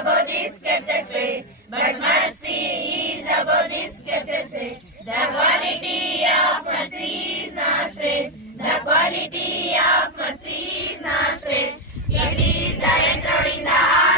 above the scepter straight, but mercy is above the scepter straight. The quality of mercy is not straight. The quality of mercy is not straight. It is the entered in the heart.